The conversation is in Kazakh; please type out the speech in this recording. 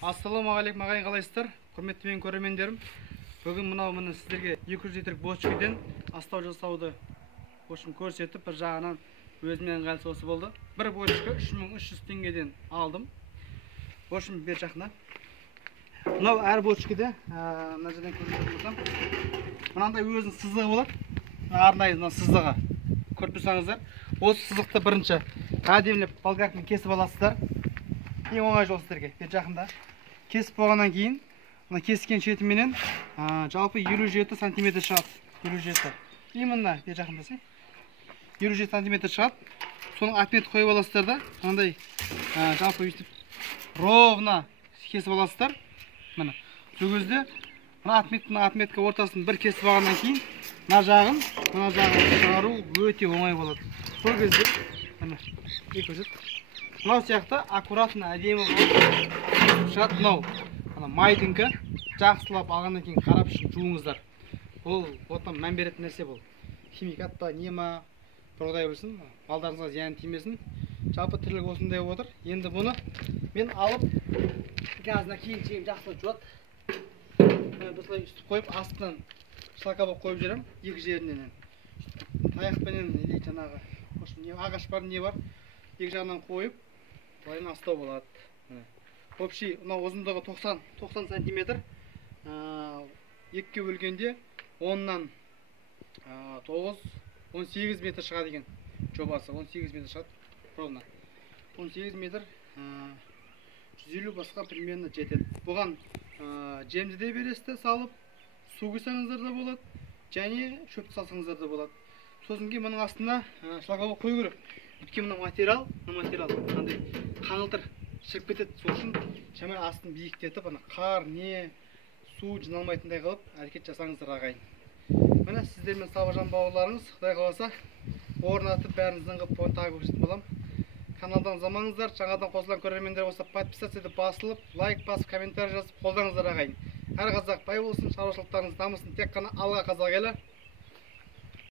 Ассалаумағалейкум ағайын, қалайсыздар? Құрметті менің көрермендерім. Бүгін мына сіздерге 200 литр бочкеден астау жасауды көрсетіп, бір жағынан өзімнен ыңғайлысы осы болды. Бір бочка 3300 теңгеден алдым. Бошым бер жақына. Мынау әр бочкеде, мына жерден көрсетіп отырсам, мынандай өзінің сызығы болады. Арнайы мына сызығы. Көріп тұрсаңыздар, осы сызықты бірінші әдемілеп болгаркамен кесіп аласыздар. Ең оңай жол сіздерге. Бер жақында кесіп болғаннан кейін, мына кескен шетіменен жалпы 57 сантиметр шығады. 57. Именно бер жақында 57 сантиметр шығады. Соның отмет қойып аласыздар да, мынандай жалпы өйстіп ровно кесіп аласыздар. Міне. Сол кезде мына отметка ортасын бір кесіп алғаннан кейін, мына жағын шығару өте оңай болады. Сол кезде міне мынау сияқты аккуратно әдемі болып шығады. Мынау майдыңкі жақсылап алғаннан кейін қарап жуыңыздар. Бұл отан мән беретін нәрсе бұл. Химикат па, не ма, құдай білсін, балдарыңызға зиян тимесін. Жалпы тірлік осындай отыр. Енді бұны мен алып газына кейін жақсылап жуады. Бұсылай үстіп қойып, астынан шлакабок қойып жүрем, екі жерінен. Таяқпенен жаңағы ағаш бар, не бар, екі жағынан қойып, былайын астау болады. Общий, ұзындығы 90 сантиметр, екіге бөлгенде 10-нан 9-18 метр шығады екен жобасы. 18 метр шығады, ровно. 18 метр 150 басқа примерно жетеді. Бұған жемді де бересті салып, су құйсаңыздар да болады, және шөпті салсаңыздар да болады. Сосын кейін мұның астына шлакабок қою керек. Өткен мына материал қандай қаңылтыр шіріп кетеді. Сол үшін шамай астын биіктетіп, қар, не, су жиналмайтындай қылып әрекет жасаңыздар ағайын. Міне сіздер мен сабыржан бауырларыңыз, Құдай қаласа, орнатып бәріңіздің қып тағы көрсетіп болам. Каналдан замаңыздар, жаңадан қосылған көрермендер болса, подписаться етіп басылып, лайк басып, комментарий жазып қолдаңыздар ағайын. Әр қазақ бай болсын, шаруашылықтарыңыз дамысын, тек қана алға қазақ елі.